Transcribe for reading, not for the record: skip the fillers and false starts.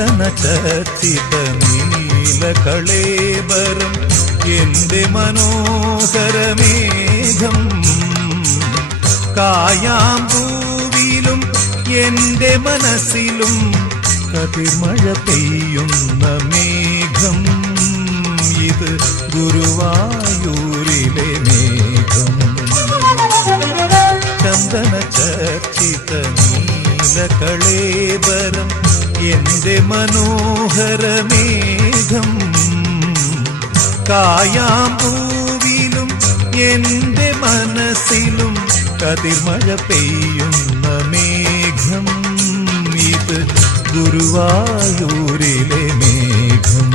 ചന്ദന ചർച്ചിത നീലകളേബരം എന്റെ മനോഹരമേഘം കായാമ്പൂവിലും എന്റെ മനസ്സിലും കതിർമഴ പെയ്യുന്ന മേഘം ഇത് ഗുരുവായൂരിലെ മേഘം ചന്ദന ചർച്ചിത നീലകളേബരം എന്റെ മനോഹരമേഘം കായാമ്പൂവിലും എന്റെ മനസ്സിലും കതിർമഴ പെയ്യുന്ന മേഘം ഇത് ഗുരുവായൂരിലെ മേഘം